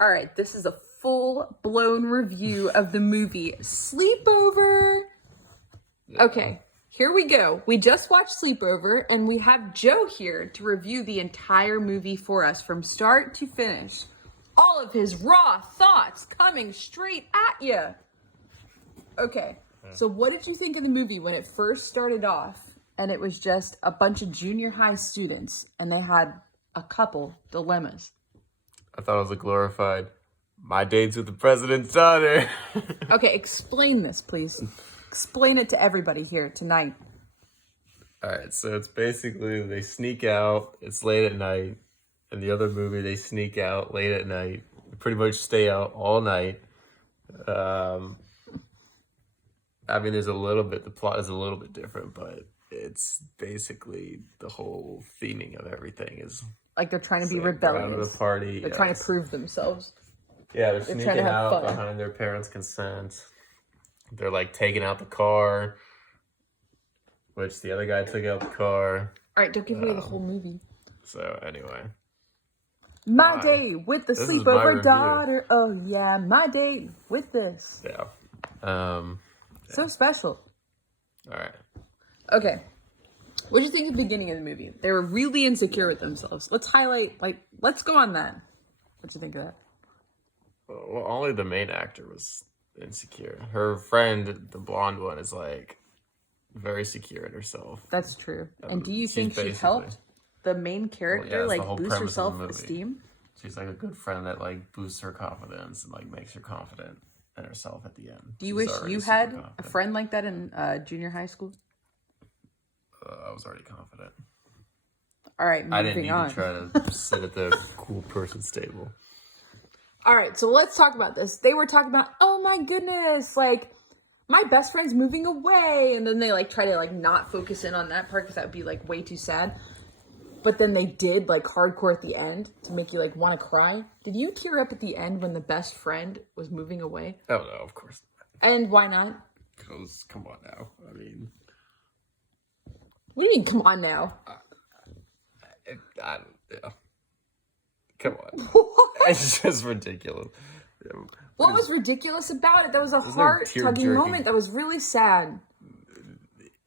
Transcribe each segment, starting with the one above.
All right, this is a full-blown review of the movie Sleepover. Yeah. Okay, here we go. We just watched Sleepover, and we have Joe here to review the entire movie for us from start to finish. All of his raw thoughts coming straight at you. Okay, so what did you think of the movie when it first started off, and it was just a bunch of junior high students, and they had a couple dilemmas? I thought it was a glorified, my dates with the president's daughter. Okay, explain this, please. Explain it to everybody here tonight. All right, so it's basically they sneak out, it's late at night. In the other movie, they sneak out late at night. They pretty much stay out all night. I mean, the plot is a little bit different, but it's basically the whole theming of everything is... Like they're trying to be rebellious. The party, they're trying to prove themselves. Yeah, they're sneaking out behind their parents' consent. They're like taking out the car, which the other guy took out the car. All right, don't give away the whole movie. So anyway, my date with the sleepover daughter. Oh yeah, my date with this. Yeah. So special. All right. Okay. What do you think of the beginning of the movie? They were really insecure with themselves. Let's go on that. What do you think of that? Well, only the main actor was insecure. Her friend, the blonde one, is like very secure in herself. That's true. And do you think she helped the main character boost her self-esteem? She's like a good friend that like boosts her confidence and like makes her confident in herself at the end. Do you wish you had a friend like that in junior high school? I was already confident. All right, moving on. I didn't need to try to sit at the cool person's table. All right, so let's talk about this. They were talking about, oh my goodness, like my best friend's moving away, and then they like try to like not focus in on that part because that would be like way too sad. But then they did like hardcore at the end to make you like want to cry. Did you tear up at the end when the best friend was moving away? Oh no, of course not. And why not? Because come on now, I mean. What do you mean, come on now? Yeah. Come on. What? It's just ridiculous. What was ridiculous about it? That was a heart-tugging moment. That was really sad.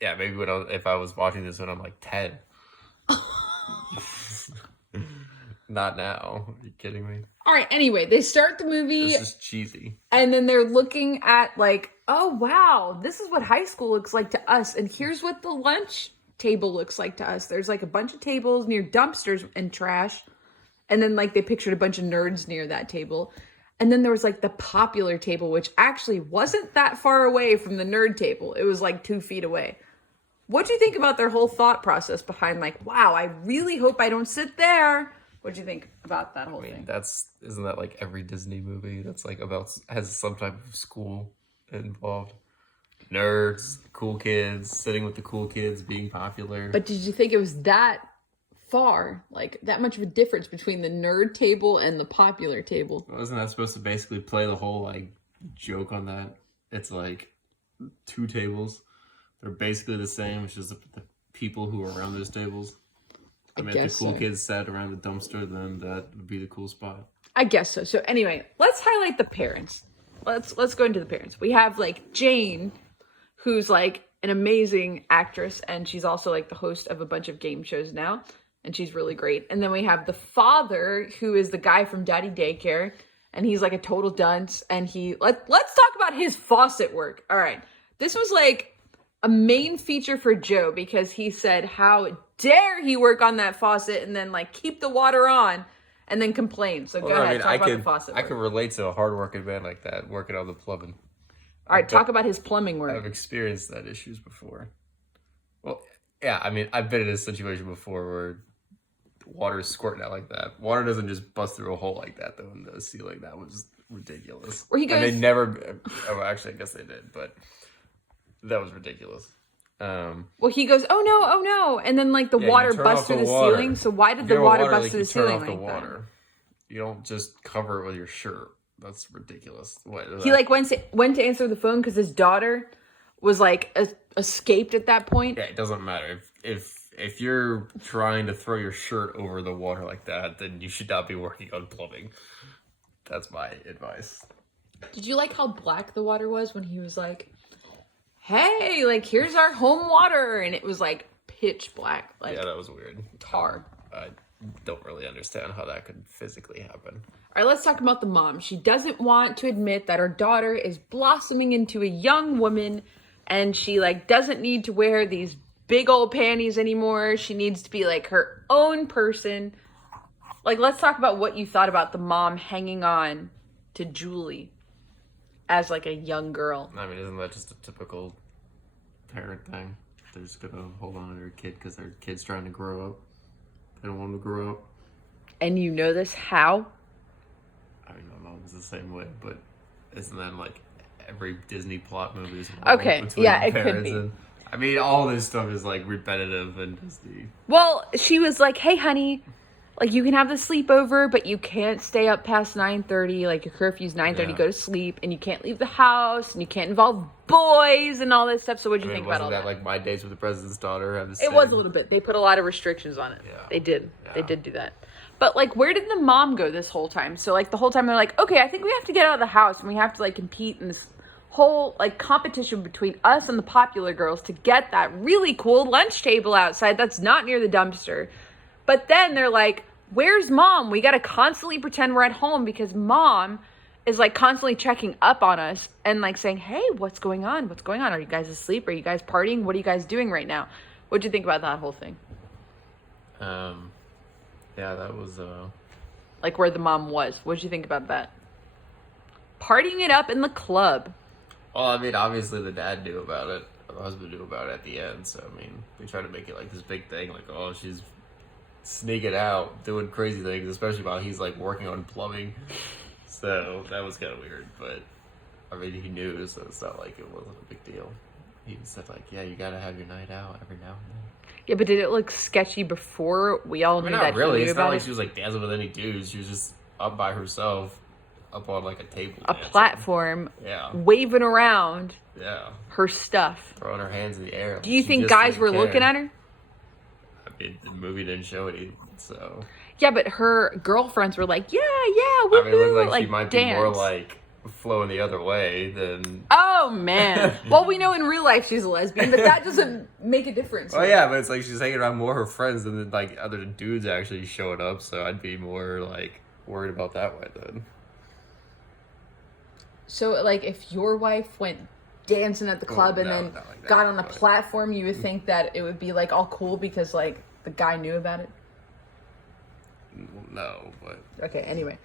Yeah, maybe if I was watching this when I'm like 10. Not now. Are you kidding me? All right, anyway, they start the movie. This is cheesy. And then they're looking at like, oh, wow, this is what high school looks like to us. And here's what the lunch table looks like to us. There's like a bunch of tables near dumpsters and trash, and then like they pictured a bunch of nerds near that table, and then there was like the popular table, which actually wasn't that far away from the nerd table. It was like 2 feet away. What do you think about their whole thought process behind like, wow, I really hope I don't sit there? What do you think about that whole thing? Isn't that like every Disney movie that's like has some type of school involved? Nerds, cool kids, sitting with the cool kids, being popular. But did you think it was that far, like that much of a difference between the nerd table and the popular table? Wasn't that supposed to basically play the whole like joke on that? It's like 2 tables. They're basically the same. It's just the people who are around those tables. I mean, if the cool kids sat around the dumpster, then that would be the cool spot. I guess so. So anyway, let's highlight the parents. Let's go into the parents. We have like Jane, who's like an amazing actress, and she's also like the host of a bunch of game shows now, and she's really great. And then we have the father, who is the guy from Daddy Daycare, and he's like a total dunce, and let's talk about his faucet work. All right. This was like a main feature for Joe because he said, how dare he work on that faucet and then like keep the water on and then complain. So go ahead, talk about the faucet work. I could relate to a hard-working man like that, working on the plumbing. All right, talk about his plumbing work. I've experienced that issues before. Well, yeah, I mean, I've been in a situation before where water is squirting out like that. Water doesn't just bust through a hole like that, though, in the ceiling. That was ridiculous. Where he goes... And they never... Oh, actually, I guess they did, but that was ridiculous. Well, he goes, oh no. And then, like, the water busts through the ceiling. So why did the water bust through the ceiling like that? You don't just cover it with your shirt. That's ridiculous. He like went to answer the phone because his daughter was like escaped at that point. Yeah, it doesn't matter if you're trying to throw your shirt over the water like that, then you should not be working on plumbing. That's my advice. Did you like how black the water was when he was like, hey, like, here's our home water? And it was like pitch black. Like, Yeah, that was weird. Tar. I don't really understand how that could physically happen. All right, let's talk about the mom. She doesn't want to admit that her daughter is blossoming into a young woman, and she like doesn't need to wear these big old panties anymore. She needs to be like her own person. Like, let's talk about what you thought about the mom hanging on to Julie as like a young girl. I mean, isn't that just a typical parent thing? They're just gonna hold on to their kid because their kid's trying to grow up. They don't want them to grow up. And you know this how? I mean, my mom's the same way, but isn't that like every Disney plot movie? Is Okay, yeah, it could be. I mean, all this stuff is like repetitive and Disney. Well, she was like, hey, honey, like, you can have the sleepover, but you can't stay up past 9:30. Like, your curfew's 9:30, Yeah. go to sleep, and you can't leave the house, and you can't involve boys and all this stuff. So what'd you think about all that? Like My Dates with the President's Daughter? Have the It was a little bit. They put a lot of restrictions on it. Yeah. They did. Yeah. They did do that. But, like, where did the mom go this whole time? So, like, the whole time they're like, okay, I think we have to get out of the house, and we have to, like, compete in this whole, like, competition between us and the popular girls to get that really cool lunch table outside that's not near the dumpster. But then they're like, where's mom? We got to constantly pretend we're at home because mom is like constantly checking up on us and like saying, hey, what's going on? What's going on? Are you guys asleep? Are you guys partying? What are you guys doing right now? What'd you think about that whole thing? Yeah, that was, Like where the mom was. What'd you think about that? Partying it up in the club. well, I mean, obviously the dad knew about it. The husband knew about it at the end. So, I mean, they tried to make it like this big thing. Like, oh, she's sneaking out, doing crazy things, especially while he's like working on plumbing. So that was kind of weird, but I mean, he knew, so it's not like it wasn't a big deal. He said like, yeah, you gotta have your night out every now and then. Yeah, but did it look sketchy before we all I mean, knew not that really. he knew It's not about like it? she was like dancing with any dudes. She was just up by herself, up on like a table. A dancing. platform, Yeah. waving around Yeah. her stuff. Throwing her hands in the air. Do you She think just guys didn't were care. looking at her? I mean, the movie didn't show it, so. Yeah, but her girlfriends were like, yeah, I woohoo, mean, it looked like she might dance. be more like flowing the other way than. Oh, man. Well, we know in real life she's a lesbian, but that doesn't make a difference. Oh yeah, but it's like she's hanging around more her friends than like other dudes actually showing up. So I'd be more like worried about that way then. So, like, if your wife went dancing at the club and no, then not like that, got on a but- platform, you would think that it would be, like, all cool because, like, the guy knew about it? No, but Okay, anyway.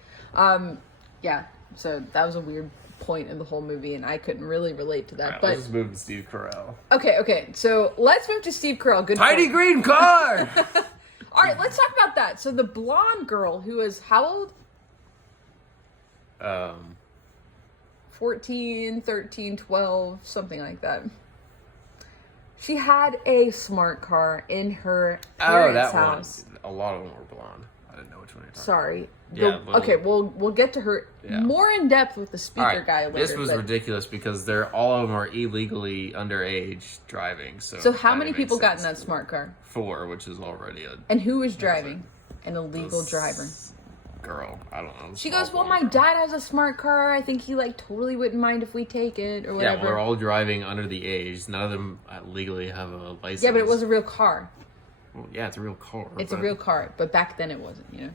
Yeah, so that was a weird point in the whole movie, and I couldn't really relate to that. Alright, but let's just move to Steve Carell. okay, so let's move to Steve Carell. Good Tiny point. green car. All right, let's talk about that. So the blonde girl who is how old? 14, 13, 12, something like that. She had a smart car in her parents' house. one. A lot of them were blonde. I didn't know which one you're talking Sorry. Yeah, well- Okay, we'll get to her Yeah. more in depth with the speaker Alright, guy later. this was but- ridiculous because they're all of them are illegally underage driving. So So how that many makes people got in sense. that smart car? 4, which is already a And who was driving? An illegal this driver. girl. I don't know. She small goes, well, blonde my girl. dad has a smart car. I think he, like, totally wouldn't mind if we take it or Yeah, whatever. we're all driving under the age. None of them legally have a license. Yeah, but it was a real car. Well, yeah, it's a real car. It's a but- real car, but back then it wasn't, you know?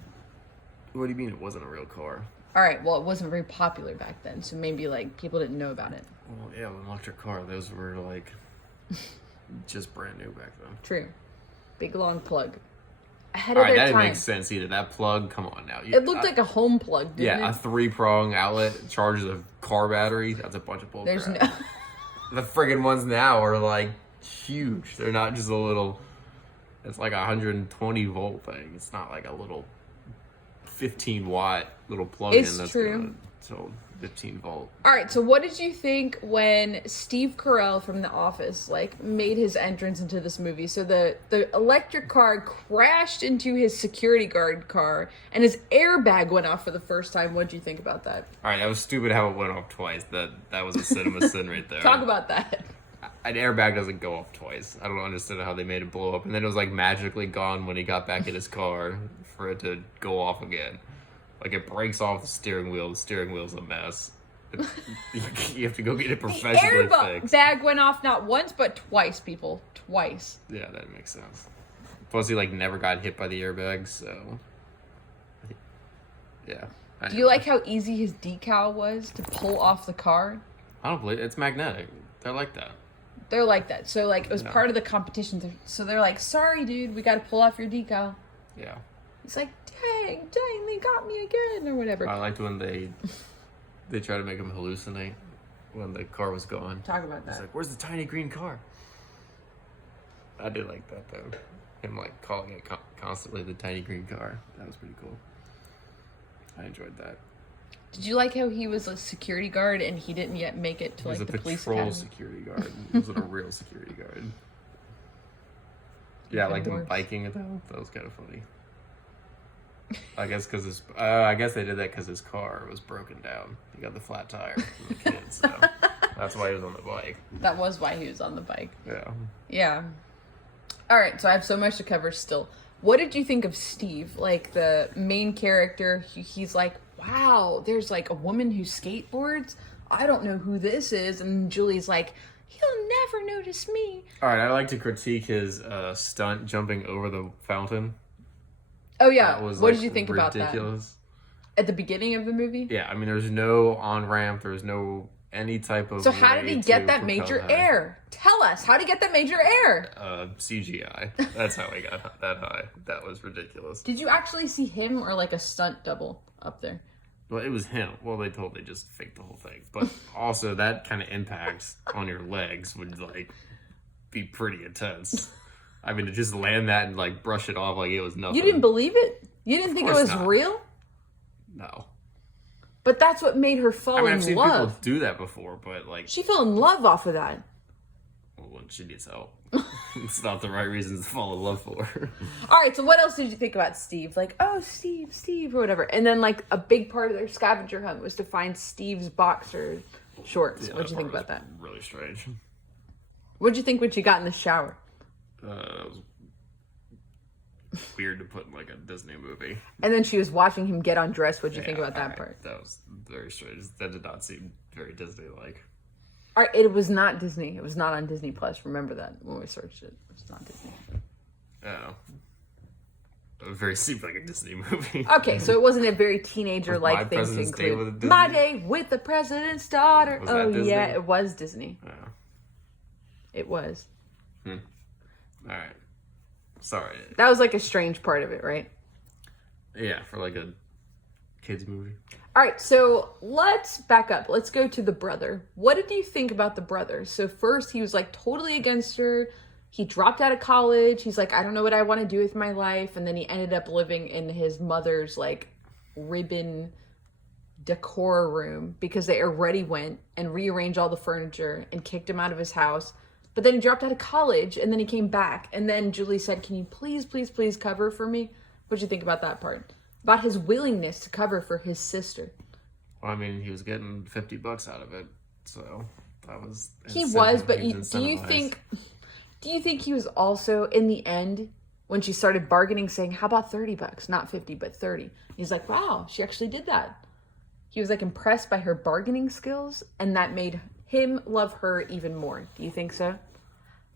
What do you mean it wasn't a real car? All right, well, it wasn't very popular back then, so maybe, like, people didn't know about it. Well, yeah, an electric car. Those were like just brand new back then. True. Big, long plug. Ahead All of right, their that time. didn't make sense either. That plug, come on now. It looked like a home plug, didn't yeah, a it? 3-prong outlet charges a car battery. That's a bunch of bull There's crap. no... The friggin' ones now are like huge. They're not just a little. It's like a 120 volt thing. It's not like a little 15 watt little plug-in It's that's true. gonna so 15 volt. All right, so what did you think when Steve Carell from The Office, like, made his entrance into this movie? So the electric car crashed into his security guard car, and his airbag went off for the first time. What did you think about that? All right, that was stupid how it went off twice. That was a cinema sin right there. Talk about that. An airbag doesn't go off twice. I don't understand how they made it blow up, and then it was like magically gone when he got back in his car for it to go off again. Like, it breaks off the steering wheel. The steering wheel's a mess. You have to go get it professionally fixed. The airbag went off not once, but twice, people. Twice. Yeah, that makes sense. Plus, he, like, never got hit by the airbag, so... Yeah. Do you like how easy his decal was to pull off the car? I don't believe it. It's magnetic. They're like that. They're like that. So, like, it was part of the competition. So they're like, sorry, dude, we got to pull off your decal. Yeah. He's like, dang, they got me again, or whatever. I liked when they try to make him hallucinate when the car was gone. Talk about that. He's like, where's the tiny green car? I did like that, though. Him, like, calling it constantly the tiny green car. That was pretty cool. I enjoyed that. Did you like how he was a security guard and he didn't yet make it to, like, the police academy? He was a patrol security guard. He wasn't a real security guard. Yeah, like them biking it, though. That was kind of funny. I guess because I guess they did that because his car was broken down. He got the flat tire from the kids, so that's why he was on the bike. That was why he was on the bike. Yeah. Yeah. All right, so I have so much to cover still. What did you think of Steve? Like, the main character, he's like, wow, there's like a woman who skateboards. I don't know who this is. And Julie's like, he'll never notice me. All right, I'd like to critique his stunt jumping over the fountain. Oh, yeah. That was, what like, did you think about that? Ridiculous. At the beginning of the movie? Yeah, I mean, there's no on-ramp. There's no any type of So how did he get that major air? Tell us. How did he get that major air? CGI. That's how he got that high. That was ridiculous. Did you actually see him or like a stunt double up there? Well, it was him. Well, they just faked the whole thing. But also, that kind of impact on your legs would, like, be pretty intense. I mean, to just land that and, like, brush it off like it was nothing. You didn't believe it? You didn't think it was real? No. But that's what made her fall in love. I've seen people do that before, but, like... She fell in love off of that. Well, when she needs help. It's not the right reasons to fall in love for. All right, so what else did you think about Steve? Like, oh, Steve, or whatever. And then, like, a big part of their scavenger hunt was to find Steve's boxer shorts. Yeah, What'd you think about that? Really strange. What'd you think when she got in the shower? It was weird to put in, like, a Disney movie. And then she was watching him get undressed. What'd you think about that part? That was very strange. That did not seem very Disney-like. All right, it was not Disney. It was not on Disney Plus. Remember that when we searched it. It was not Disney. Oh. It very seemed like a Disney movie. Okay, so it wasn't a very teenager-like thing to include. My Day with the President's Daughter. Oh, yeah, it was Disney. Oh. It was. All right. Sorry. That was like a strange part of it, right? Yeah, for like a kids movie. All right, so let's back up. Let's go to the brother. What did you think about the brother? So first, he was like totally against her. He dropped out of college. He's like, I don't know what I want to do with my life. And then he ended up living in his mother's like ribbon decor room because they already went and rearranged all the furniture and kicked him out of his house. But then he dropped out of college and then he came back. And then Julie said, can you please cover for me? What'd you think about that part? About his willingness to cover for his sister. Well, I mean, he was getting $50 out of it. So that was... He was, but do you think he was also, in the end, when she started bargaining, saying, how about $30? Not 50, but 30. He's like, wow, she actually did that. He was like impressed by her bargaining skills, and that made him love her even more. Do you think so?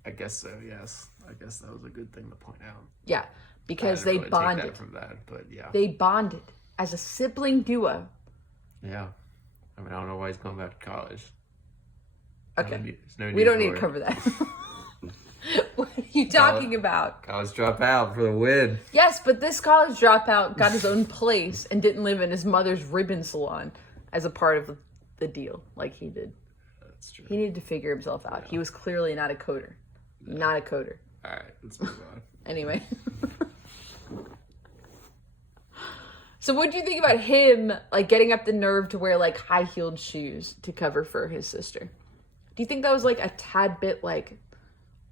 I guess so, yes. I guess that was a good thing to point out. Yeah, because they really bonded. Take that from that, but yeah. They bonded as a sibling duo. Yeah. I mean, I don't know why he's going back to college. Okay. We don't need to cover that. What are you talking about? College dropout for the win. Yes, but this college dropout got his own place and didn't live in his mother's ribbon salon as a part of the deal like he did. That's true. He needed to figure himself out. Yeah. He was clearly not a coder. No. Not a coder. All right, let's move on. Anyway. So what do you think about him, like, getting up the nerve to wear, like, high-heeled shoes to cover for his sister? Do you think that was, like, a tad bit, like,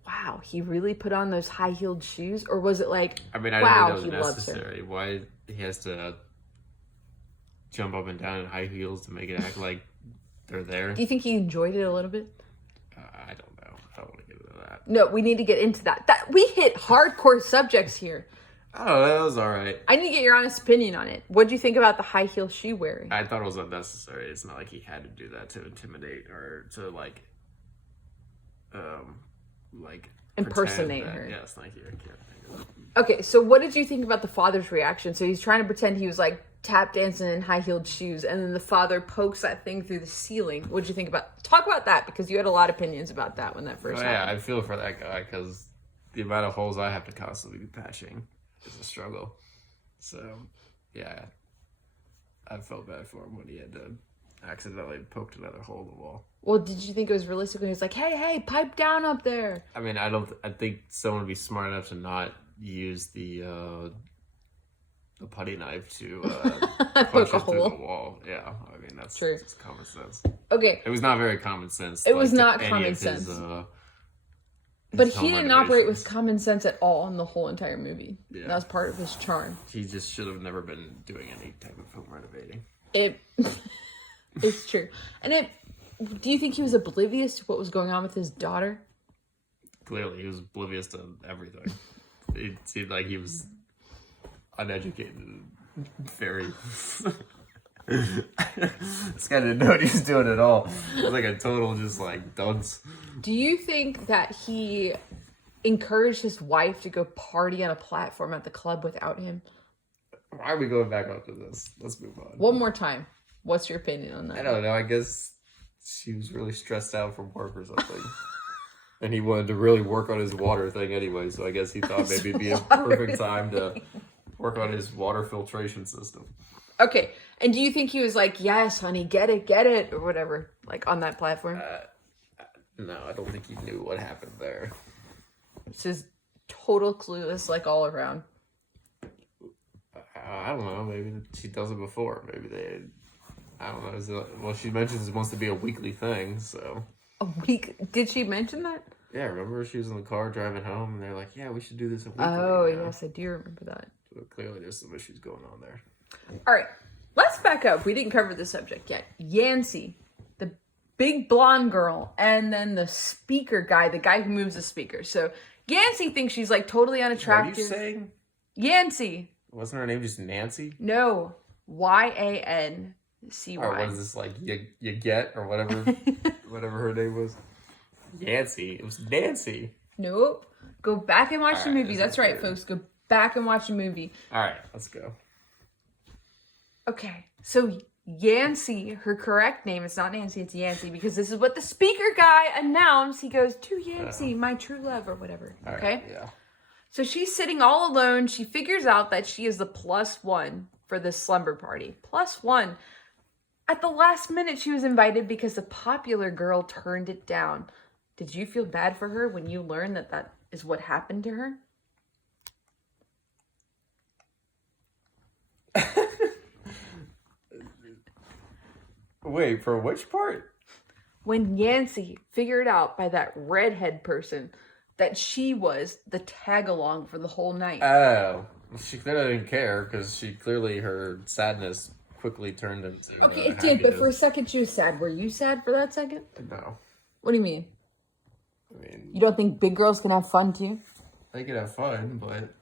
wow, he really put on those high-heeled shoes? Or was it like, I mean, I wow, didn't think that was necessary. Why he has to jump up and down in high heels to make it act like they're there? Do you think he enjoyed it a little bit? I don't know. I don't want to get into that. No, we need to get into that. We hit hardcore subjects here. I don't know. That was all right. I need to get your honest opinion on it. What'd you think about the high heel shoe wearing? I thought it was unnecessary. It's not like he had to do that to intimidate or to like Impersonate her. Yes, thank you. I can't think of it. Okay, so what did you think about the father's reaction? So he's trying to pretend he was like tap dancing in high-heeled shoes, and then the father pokes that thing through the ceiling. What'd you think about? Talk about that, because you had a lot of opinions about that when that first happened. Yeah, I feel for that guy because the amount of holes I have to constantly be patching is a struggle. So, yeah, I felt bad for him when he had to accidentally poke another hole in the wall. Well, did you think it was realistic when he was like, hey, pipe down up there? I mean, I think someone would be smart enough to not use the putty knife to punch it through the wall. Yeah, I mean, that's true. Just common sense. Okay. It was not very common sense. It was not common sense. But he didn't operate with common sense at all in the whole entire movie. Yeah. That was part of his charm. He just should have never been doing any type of home renovating. It's true. And do you think he was oblivious to what was going on with his daughter? Clearly, he was oblivious to everything. It seemed like he was uneducated and very... This guy didn't know what he was doing at all. It was like a total just like dunce. Do you think that he encouraged his wife to go party on a platform at the club without him? Why are we going back up to this? Let's move on. One more time. What's your opinion on that? I don't know. I guess she was really stressed out from work or something. And he wanted to really work on his water thing anyway, so I guess he thought maybe it'd be a perfect time to work on his water filtration system. Okay, and do you think he was like, yes, honey, get it, or whatever, like on that platform? No, I don't think he knew what happened there. It's just total clueless, like all around. I don't know, maybe she does it before. Maybe they, I don't know. Well, she mentions it wants to be a weekly thing, so. A week? Did she mention that? Yeah, remember she was in the car driving home, and they're like, yeah, we should do this a weekly. Oh, yes, I do remember that. So clearly there's some issues going on there. All right, let's back up. We didn't cover the subject yet. Yancy, the big blonde girl, and then the speaker guy, the guy who moves the speaker. So Yancy thinks she's like totally unattractive. What are you saying? Yancy. Wasn't her name just Nancy? No, Yancy. Or what is this, like you get or whatever, whatever her name was? Yancy. It was Nancy. Nope. Go back and watch the movie. That's right, folks. Go back and watch the movie. All right, let's go. Okay, so Yancy, her correct name, it's not Nancy, it's Yancy, because this is what the speaker guy announced. He goes, to Yancy, my true love, or whatever. All okay? Right, yeah. So she's sitting all alone. She figures out that she is the +1 for this slumber party. +1. At the last minute, she was invited because the popular girl turned it down. Did you feel bad for her when you learned that that is what happened to her? Wait, for which part? When Yancy figured out by that redhead person that she was the tag-along for the whole night. Oh, she clearly didn't care because her sadness quickly turned into Okay, it did, but for a second she was sad. Were you sad for that second? No. What do you mean? I mean... You don't think big girls can have fun too? They could have fun, but...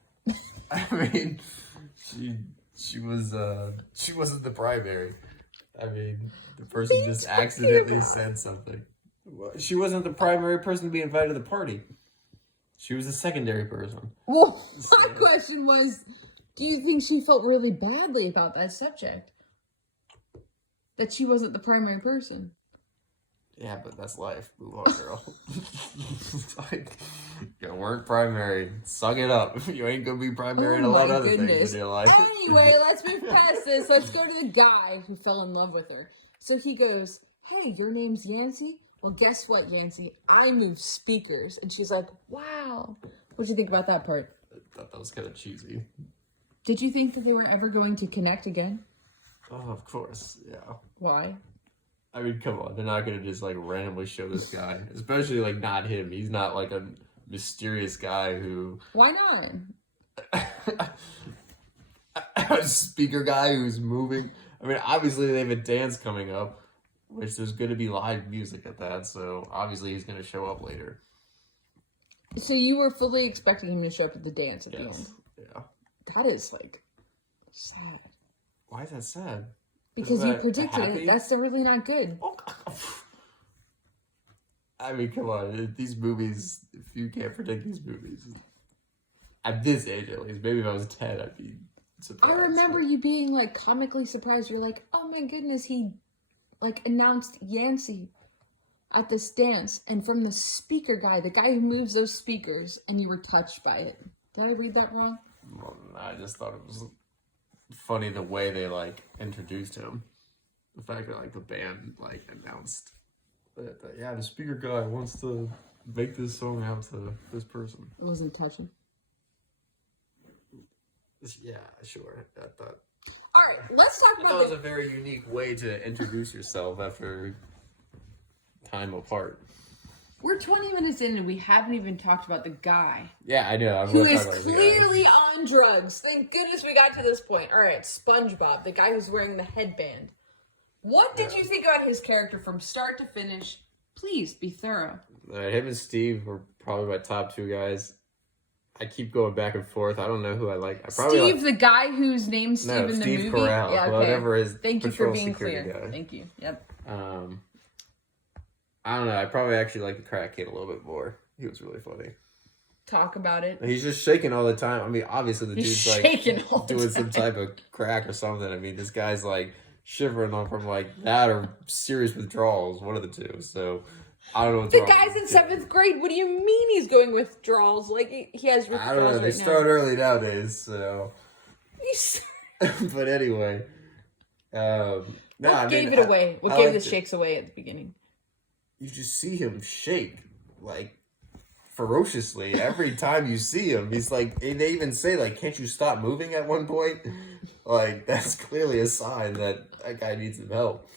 I mean, she wasn't the primary. I mean, the person just accidentally said something. She wasn't the primary person to be invited to the party. She was a secondary person. Well, my question was, do you think she felt really badly about that subject? That she wasn't the primary person? Yeah, but that's life. Move on, girl. You weren't primary. Suck it up. You ain't gonna be primary in a lot of other things in your life. Anyway, let's move past this. Let's go to the guy who fell in love with her. So he goes, hey, your name's Yancy? Well, guess what, Yancy? I move speakers. And she's like, wow. What'd you think about that part? I thought that was kind of cheesy. Did you think that they were ever going to connect again? Oh, of course, yeah. Why? I mean, come on. They're not going to just, like, randomly show this guy. Especially, like, not him. He's not, like, a mysterious guy who... Why not? A speaker guy who's moving. I mean, obviously, they have a dance coming up, which there's going to be live music at that, so obviously he's going to show up later. So you were fully expecting him to show up at the dance at the end? Yeah. That is like sad. Why is that sad? Because Isn't you that predicted happy? it. That's really not good. I mean, come on. These movies, if you can't predict these movies, at this age at least, maybe if I was 10, I'd be surprised. I remember you being like comically surprised. You're like, oh my goodness, he like announced Yancey at this dance, and from the speaker guy, the guy who moves those speakers, and you were touched by it. Did I read that wrong? Well, I just thought it was funny the way they like introduced him. The fact that like the band like announced that yeah, the speaker guy wants to make this song out to this person. It wasn't touching. Yeah, sure. I thought. All right, let's talk That about was a very unique way to introduce yourself after time apart. We're 20 minutes in and we haven't even talked about the guy Yeah, I know. who is clearly on drugs. Thank goodness we got to this point. All right, SpongeBob, the guy who's wearing the headband. What did you think about his character from start to finish? Please be thorough. Him and Steve were probably my top two guys. I keep going back and forth. I don't know who I like. Steve, the guy whose name's Steve in the Steve movie? Carell, Yeah, okay. whatever his Thank you for patrol being security clear. guy. Thank you. Yep. I don't know. I probably actually like the crack kid a little bit more. He was really funny. Talk about it. He's just shaking all the time. I mean, obviously the He's dude's shaking like all the doing time. some type of crack or something. I mean, this guy's like shivering on from like that or serious withdrawals, one of the two. So I don't know what's The wrong guy's with in the kid. 7th grade. What do you mean he's going withdrawals? Like, he has withdrawals I don't know. They right start now. early nowadays, so. He's... But anyway, no, What gave it away? What gave the shakes away at the beginning? You just see him shake like ferociously every time you see him. He's like, they even say like, "Can't you stop moving?" At one point, like that's clearly a sign that guy needs some help.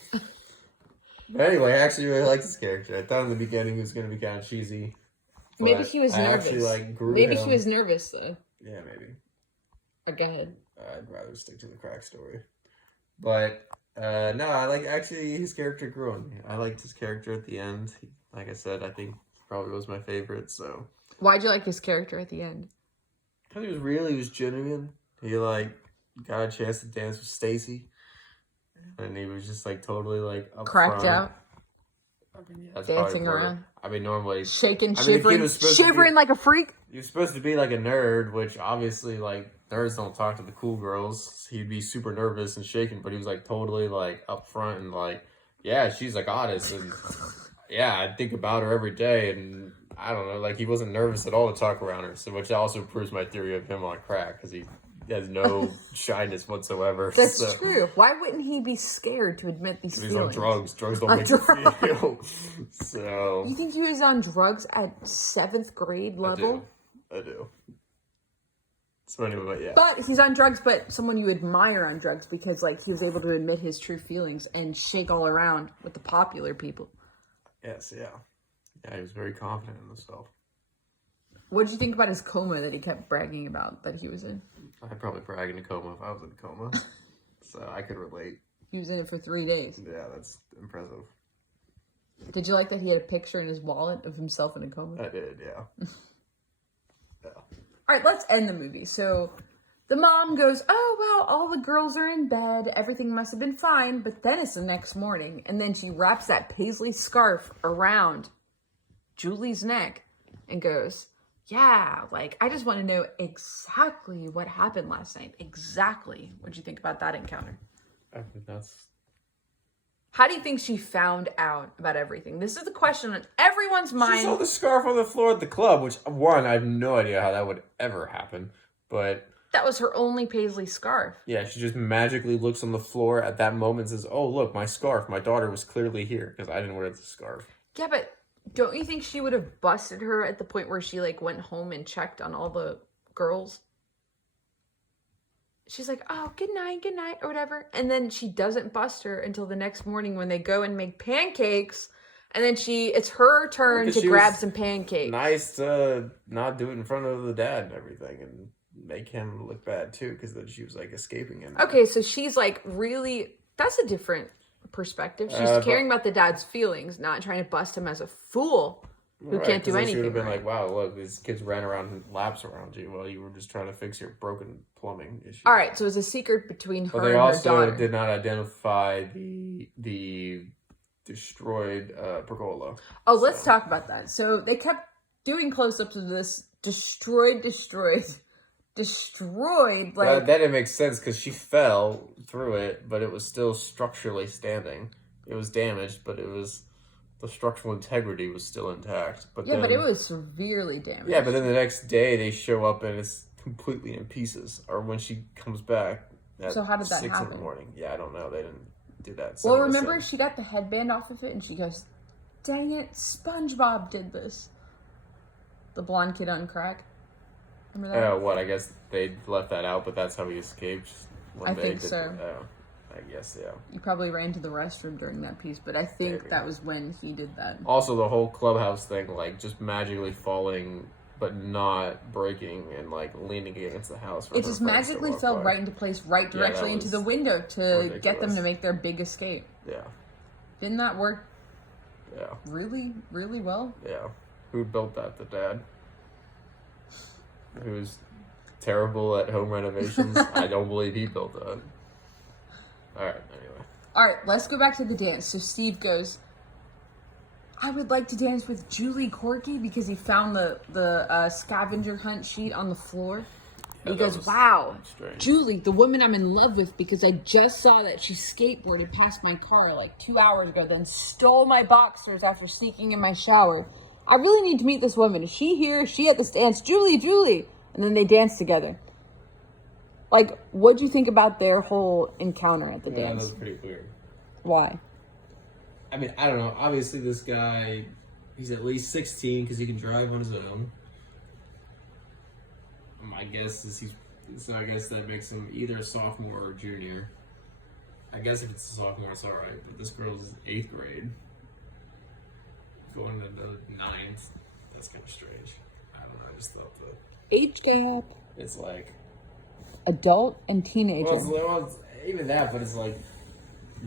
But anyway, I actually really liked his character. I thought in the beginning he was going to be kind of cheesy. Maybe he was nervous. Actually, like, grew Maybe him. he was nervous though. Yeah, maybe. Go ahead. I'd rather stick to the crack story. But no, I like actually his character grew on me. I liked his character at the end. Like I said, I think probably was my favorite. So Why'd you like his character at the end? because he was genuine. He like got a chance to dance with Stacy, and he was just like totally like up Cracked front. out, I mean, yeah, that's dancing probably around, I mean, normally shaking, I mean, the kid shivering, was supposed to be- shivering like a freak. you're supposed to be like a nerd, which obviously like nerds don't talk to the cool girls. He'd be super nervous and shaking, but he was like totally like up front and like, yeah, she's a goddess, and yeah, I think about her every day, and I don't know, like he wasn't nervous at all to talk around her, so which also proves my theory of him on crack because he has no shyness whatsoever. That's true. Why wouldn't he be scared to admit these He's feelings? on drugs. Drugs don't On make you feel. So You think he was on drugs at 7th grade level? I do. So anyway, but yeah. But he's on drugs, but someone you admire on drugs because, like, he was able to admit his true feelings and shake all around with the popular people. Yes, yeah. Yeah, he was very confident in himself. What did you think about his coma that he kept bragging about that he was in? I'd probably brag in a coma if I was in a coma. So I could relate. He was in it for 3 days. Yeah, that's impressive. Did you like that he had a picture in his wallet of himself in a coma? I did, yeah. Yeah. All right, let's end the movie. So the mom goes, oh, well, all the girls are in bed. Everything must have been fine. But then it's the next morning. And then she wraps that paisley scarf around Julie's neck and goes, yeah, like, I just want to know exactly what happened last night. Exactly. What'd you think about that encounter? I think that's... How do you think she found out about everything? This is the question on everyone's mind. She saw the scarf on the floor at the club, which, one, I have no idea how that would ever happen. But... that was her only paisley scarf. yeah, she just magically looks on the floor at that moment and says, oh, look, my scarf. My daughter was clearly here because I didn't wear the scarf. Yeah, but don't you think she would have busted her at the point where she, like, went home and checked on all the girls? She's like, oh, good night, or whatever. And then she doesn't bust her until the next morning when they go and make pancakes. And then it's her turn Because to she grab was some pancakes. Nice to not do it in front of the dad and everything and make him look bad too because then she was like escaping him. Okay, so she's like really, that's a different perspective. She's caring about the dad's feelings, not trying to bust him as a fool. who can't do anything. She would have been right. like, wow, look, these kids ran around laps around you while you were just trying to fix your broken plumbing issue. All right, so it's a secret between her But they and her also daughter. did not identify the destroyed pergola. Oh, let's talk about that. So they kept doing close-ups of this destroyed. Like That didn't make sense because she fell through it, but it was still structurally standing. It was damaged, but the structural integrity was still intact. But but it was severely damaged. Yeah, but then the next day they show up and it's completely in pieces. Or when she comes back at So how did that 6 in happen? the morning. Yeah, I don't know. They didn't do that. Well, remember she got the headband off of it and she goes, "Dang it, SpongeBob did this." The blonde kid on crack. Remember that? What? I guess they left that out, but that's how he escaped. I think so. I guess, yeah. You probably ran to the restroom during that piece, but I think Maybe. that was when he did that. Also, the whole clubhouse thing, like, just magically falling, but not breaking and, like, leaning against the house. It just magically fell right into place, right directly into the window to get them to make their big escape. Yeah. Didn't that work Yeah. really, really well? Yeah. Who built that? The dad? Who's terrible at home renovations? I don't believe he built that. Alright, anyway. Alright, let's go back to the dance. So Steve goes, "I would like to dance with Julie Corky," because he found the scavenger hunt sheet on the floor. Yeah, he goes, "Wow, strange. Julie, the woman I'm in love with, because I just saw that she skateboarded past my car like 2 hours ago, then stole my boxers after sneaking in my shower. I really need to meet this woman. Is she here? Is she at this dance? Julie!" And then they dance together. Like, what'd you think about their whole encounter at the Yeah, dance? that was pretty weird. Why? I mean, I don't know. Obviously, this guy, he's at least 16 because he can drive on his own. My guess is I guess that makes him either a sophomore or junior. I guess if it's a sophomore, it's alright. But this girl's 8th grade. Going to the 9th. That's kind of strange. I don't know. I just thought that. Age gap. It's like. Adult and teenager. Well, it's even that, but it's like.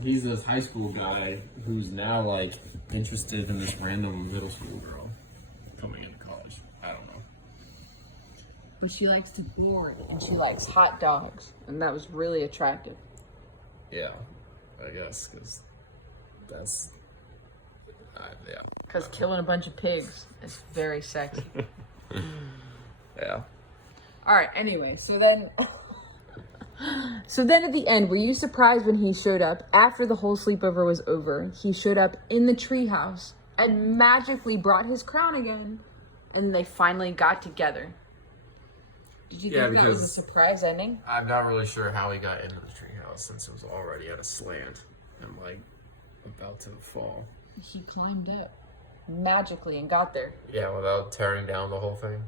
He's this high school guy who's now, like, interested in this random middle school girl coming into college. I don't know. But she likes to board and she likes hot dogs. And that was really attractive. Yeah, I guess, because that's... yeah. Because killing a bunch of pigs is very sexy. Yeah. Alright, anyway, so then... So then at the end, were you surprised when he showed up after the whole sleepover was over? He showed up in the treehouse and magically brought his crown again. And they finally got together. Did you think that was a surprise ending? I'm not really sure how he got into the treehouse since it was already at a slant and, like, about to fall. He climbed up magically and got there. Yeah, without tearing down the whole thing.